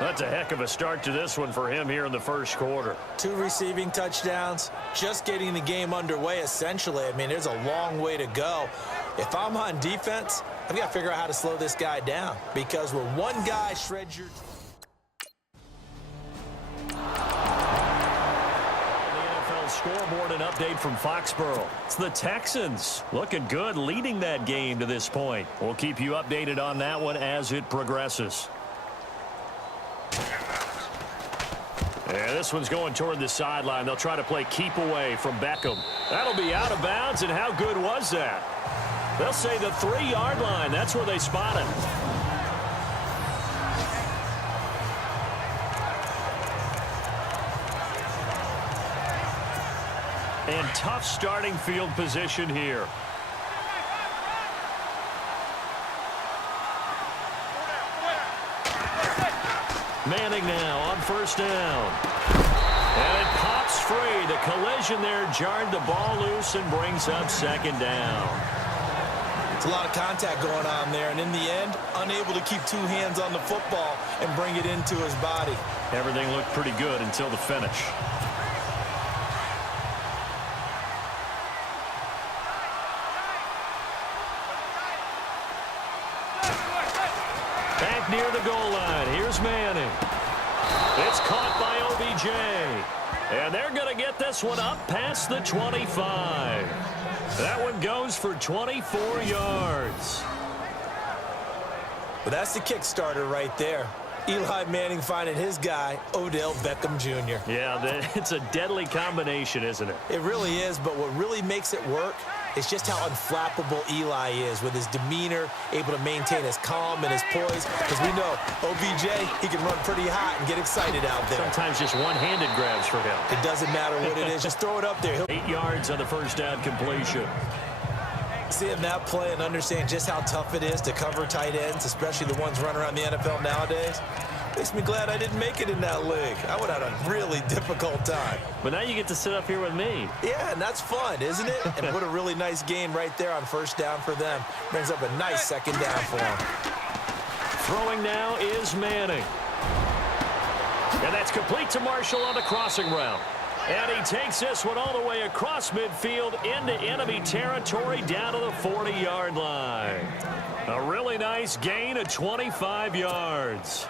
That's a heck of a start to this one for him here in the first quarter. 2 receiving touchdowns, just getting the game underway essentially. I mean, there's a long way to go. If I'm on defense, I've got to figure out how to slow this guy down, because when one guy shreds your... Scoreboard and update from Foxborough. It's the Texans looking good, leading that game to this point. We'll keep you updated on that one as it progresses. Yeah, this one's going toward the sideline. They'll try to play keep away from Beckham. That'll be out of bounds, and how good was that? They'll say the 3-yard line. That's where they spot it. And tough starting field position here. Manning now on first down. And it pops free. The collision there jarred the ball loose and brings up second down. It's a lot of contact going on there, and in the end, unable to keep 2 hands on the football and bring it into his body. Everything looked pretty good until the finish. Back near the goal line. Here's Manning. It's caught by OBJ. And they're going to get this one up past the 25. That one goes for 24 yards. But that's the kickstarter right there. Eli Manning finding his guy, Odell Beckham Jr. Yeah, it's a deadly combination, isn't it? It really is, but what really makes it work is just how unflappable Eli is with his demeanor, able to maintain his calm and his poise. Because we know OBJ, he can run pretty hot and get excited out there. Sometimes just one-handed grabs for him. It doesn't matter what it is. Just throw it up there. 8 yards on the first down completion. Seeing that play and understand just how tough it is to cover tight ends, especially the ones running around the NFL nowadays, makes me glad I didn't make it in that league. I would have had a really difficult time. But now you get to sit up here with me. Yeah, and that's fun, isn't it? And what a really nice gain right there on first down for them. Brings up a nice second down for them. Throwing now is Manning. And that's complete to Marshall on the crossing route. And he takes this one all the way across midfield into enemy territory down to the 40-yard line. A really nice gain of 25 yards.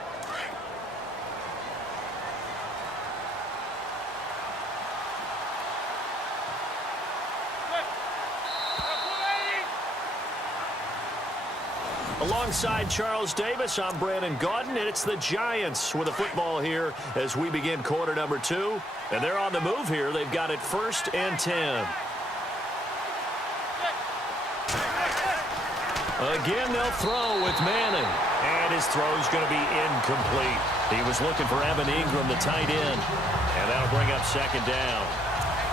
Alongside Charles Davis, I'm Brandon Gaudin, and it's the Giants with the football here as we begin quarter number 2. And they're on the move here. They've got it 1st and 10. Again, they'll throw with Manning. And his throw's going to be incomplete. He was looking for Evan Ingram, the tight end. And that'll bring up second down.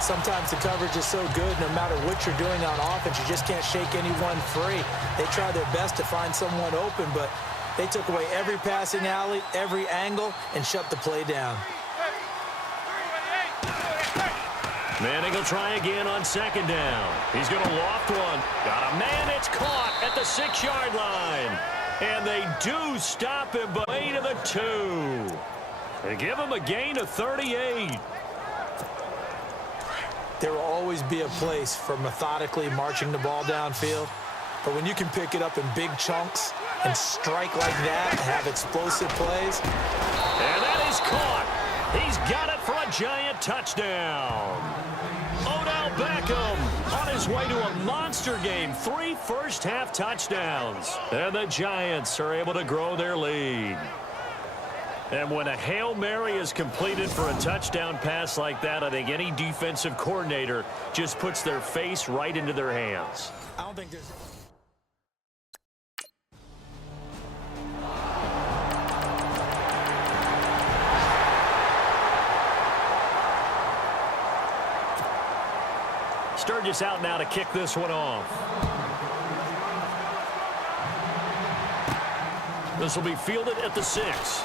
Sometimes the coverage is so good, no matter what you're doing on offense, you just can't shake anyone free. They try their best to find someone open, but they took away every passing alley, every angle, and shut the play down. Manning will try again on second down. He's going to loft one. Got a man. It's caught at the 6-yard line. And they do stop him, but way to the 2. They give him a gain of 38. There will always be a place for methodically marching the ball downfield. But when you can pick it up in big chunks and strike like that and have explosive plays. And that is caught. He's got it for a giant touchdown. Odell Beckham on his way to a monster game. 3 first-half touchdowns. And the Giants are able to grow their lead. And when a Hail Mary is completed for a touchdown pass like that, I think any defensive coordinator just puts their face right into their hands. I don't think there's... Sturgis out now to kick this one off. This will be fielded at the 6.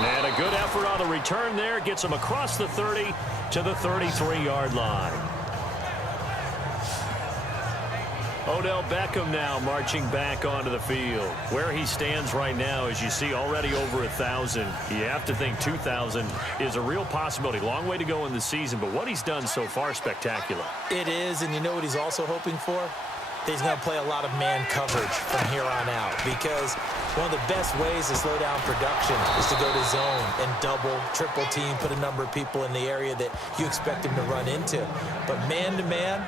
And a good effort on the return there. Gets him across the 30 to the 33-yard line. Odell Beckham now marching back onto the field. Where he stands right now, as you see, already over 1,000. You have to think 2,000 is a real possibility. Long way to go in the season, but what he's done so far, spectacular. It is, and you know what he's also hoping for? He's going to play a lot of man coverage from here on out, because one of the best ways to slow down production is to go to zone and double, triple team, put a number of people in the area that you expect him to run into. But man-to-man,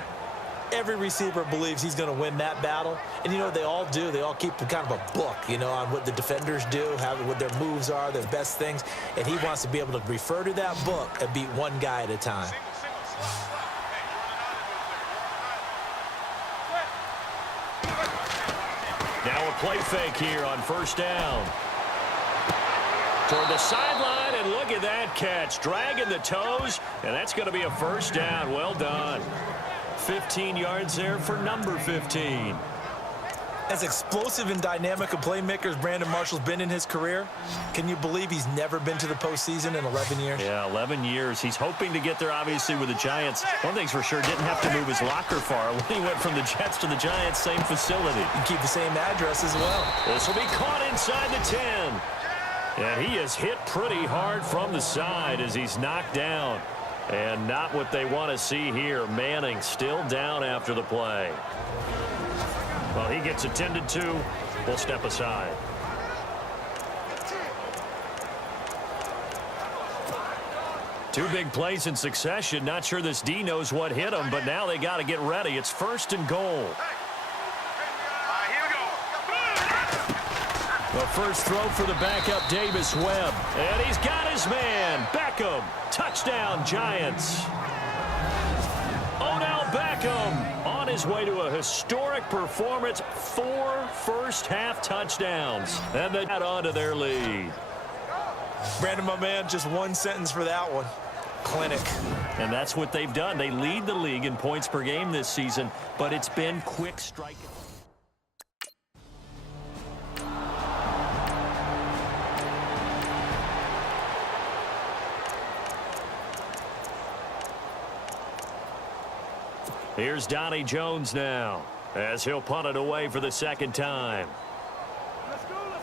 every receiver believes he's going to win that battle. And, you know, they all do. They all keep kind of a book, you know, on what the defenders do, what their moves are, their best things. And he wants to be able to refer to that book and beat one guy at a time. Now a play fake here on first down. Toward the sideline, and look at that catch. Dragging the toes, and that's going to be a first down. Well done. 15 yards there for number 15. As explosive and dynamic a playmaker as Brandon Marshall's been in his career, can you believe he's never been to the postseason in 11 years? Yeah, 11 years. He's hoping to get there, obviously, with the Giants. One thing's for sure, didn't have to move his locker far when he went from the Jets to the Giants, same facility. You keep the same address as well. This will be caught inside the 10. And he is hit pretty hard from the side as he's knocked down. And not what they want to see here. Manning still down after the play. Well, he gets attended to. We'll step aside. Two big plays in succession. Not sure this D knows what hit him, but now they got to get ready. It's first and goal. The first throw for the backup, Davis Webb. And he's got his man, Beckham. Touchdown, Giants. Odell Beckham on his way to a historic performance. 4 first-half touchdowns. And they got on to their lead. Brandon, my man, just one sentence for that one. Clinic. And that's what they've done. They lead the league in points per game this season, but it's been quick striking. Here's Donnie Jones now, as he'll punt it away for the second time. Let's go, guys.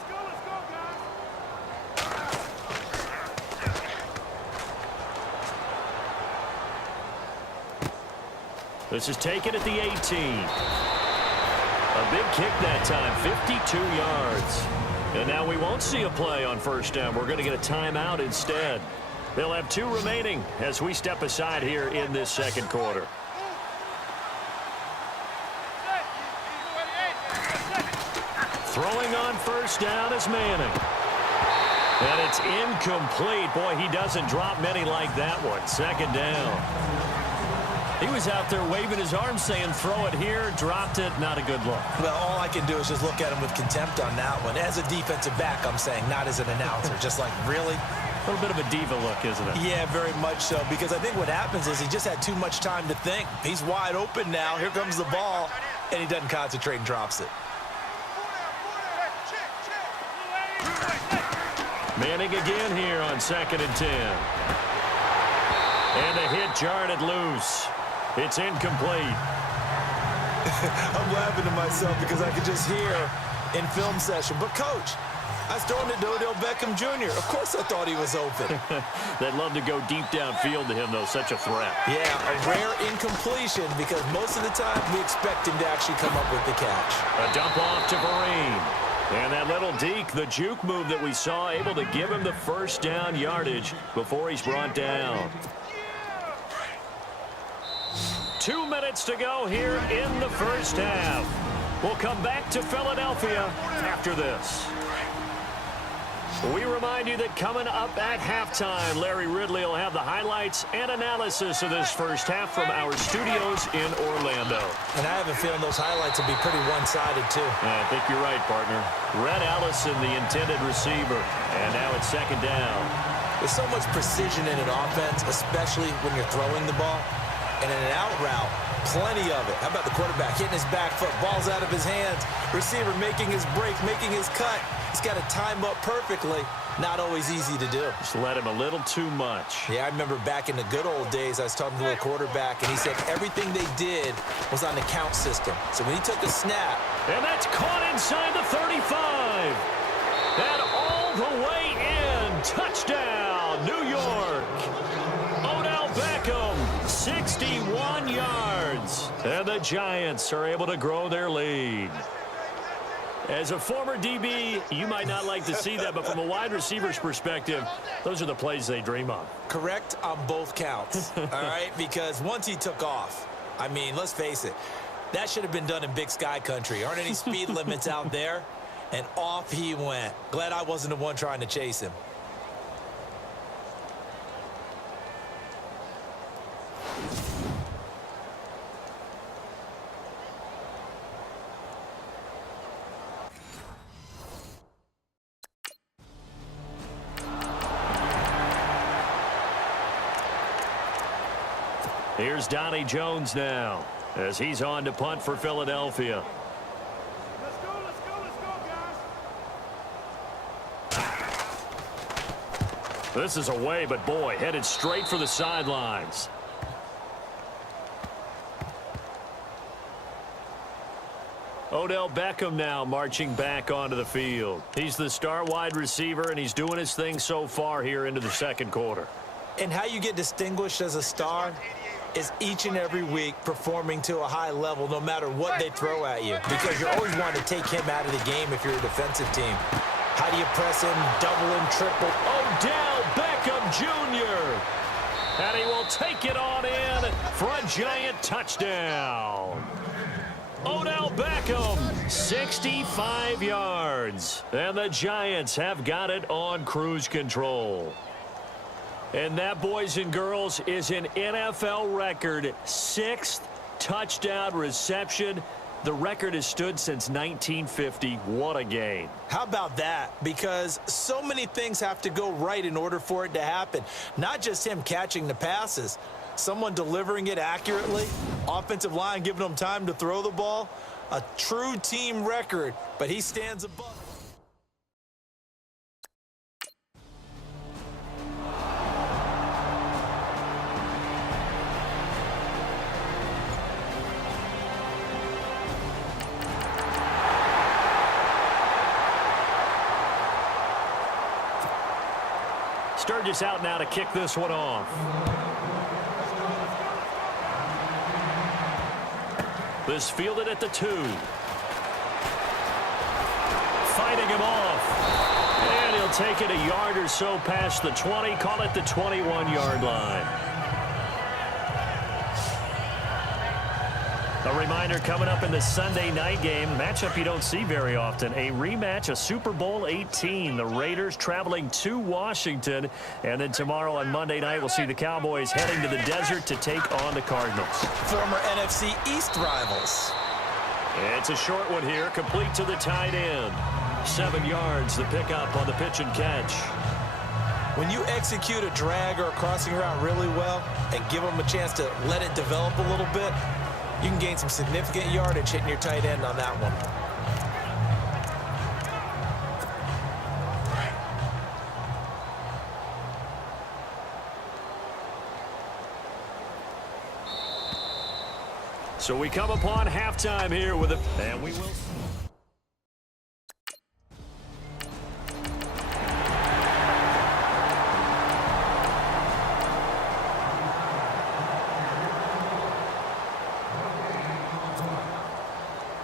This is taken at the 18. A big kick that time, 52 yards. And now we won't see a play on first down. We're going to get a timeout instead. They'll have 2 remaining as we step aside here in this second quarter. Throwing on first down is Manning. And it's incomplete. Boy, he doesn't drop many like that one. Second down. He was out there waving his arms saying, throw it here, dropped it. Not a good look. Well, all I can do is just look at him with contempt on that one. As a defensive back, I'm saying, not as an announcer. Just like, really? A little bit of a diva look, isn't it? Yeah, very much so. Because I think what happens is he just had too much time to think. He's wide open now. Here comes the ball. And he doesn't concentrate and drops it. Manning again here on 2nd and 10. And the hit jarred it loose. It's incomplete. I'm laughing to myself because I could just hear in film session. But, Coach, I was throwing it to Odell Beckham Jr. Of course I thought he was open. They'd love to go deep downfield to him, though. Such a threat. Yeah, a rare incompletion because most of the time we expect him to actually come up with the catch. A dump off to Vereen. And that little deke, the juke move that we saw, able to give him the first down yardage before he's brought down. 2 minutes to go here in the first half. We'll come back to Philadelphia after this. We remind you that coming up at halftime, Larry Ridley will have the highlights and analysis of this first half from our studios in Orlando. And I have a feeling those highlights will be pretty one-sided, too. I think you're right, partner. Red Allison, the intended receiver. And now it's second down. There's so much precision in an offense, especially when you're throwing the ball. And in an out route, Plenty of it. How about the quarterback hitting his back foot, ball's out of his hands, receiver making his break, making his cut. He's got to time up perfectly. Not always easy to do. Just let him a little too much. Yeah, I remember back in the good old days, I was talking to a quarterback, and he said everything they did was on the count system. So when he took a snap. And that's caught inside the 35. And all the way in. Touchdown, New York. Odell Beckham, 61 yards. And the Giants are able to grow their lead. As a former DB, you might not like to see that, but from a wide receiver's perspective, those are the plays they dream of. Correct on both counts, all right? Because once he took off, I mean, let's face it, that should have been done in Big Sky country. Aren't any speed limits out there? And off he went. Glad I wasn't the one trying to chase him. Here's Donnie Jones now as he's on to punt for Philadelphia. Let's go, guys. This is away, but boy, headed straight for the sidelines. Odell Beckham now marching back onto the field. He's the star wide receiver, and he's doing his thing so far here into the second quarter. And how you get distinguished as a star is each and every week performing to a high level no matter what they throw at you, because you're always wanting to take him out of the game if you're a defensive team. How do you press him, double him, triple? Odell Beckham Jr. And he will take it on in for a giant touchdown. Odell Beckham, 65 yards. And the Giants have got it on cruise control. And that, boys and girls, is an NFL record 6th touchdown reception. The record has stood since 1950. What a game. How about that? Because so many things have to go right in order for it to happen. Not just him catching the passes. Someone delivering it accurately. Offensive line giving him time to throw the ball. A true team record, but he stands above. Sturgis out now to kick this one off. This fielded at the 2. Fighting him off. And he'll take it a yard or so past the 20. Call it the 21-yard line. A reminder coming up in the Sunday night game, matchup you don't see very often, a rematch of Super Bowl 18. The Raiders traveling to Washington, and then tomorrow on Monday night we'll see the Cowboys heading to the desert to take on the Cardinals. Former NFC East rivals. It's a short one here, complete to the tight end. 7 yards, the pickup on the pitch and catch. When you execute a drag or a crossing route really well and give them a chance to let it develop a little bit, you can gain some significant yardage hitting your tight end on that one. So we come upon halftime here with and we will.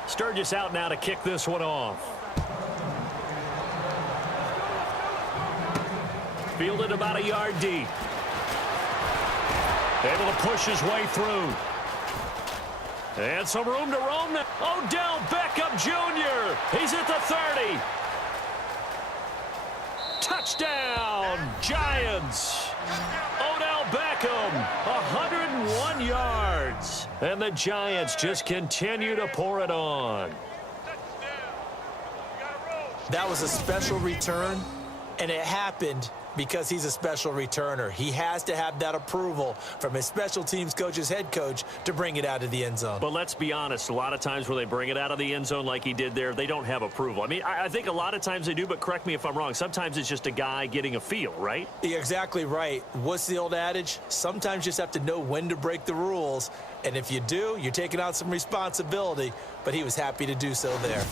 Sturgis out now to kick this one off. Fielded about a yard deep. Able to push his way through. And some room to roam now. Odell Beckham Jr. He's at the 30. Touchdown, Giants. Odell Beckham, 101 yards. And the Giants just continue to pour it on. That was a special return, and it happened Because he's a special returner. He has to have that approval from his special teams coach's head coach to bring it out of the end zone. But let's be honest, a lot of times when they bring it out of the end zone like he did there, they don't have approval. I mean, I think a lot of times they do, but correct me if I'm wrong. Sometimes it's just a guy getting a feel, right? You're exactly right. What's the old adage? Sometimes you just have to know when to break the rules. And if you do, you're taking on some responsibility. But he was happy to do so there.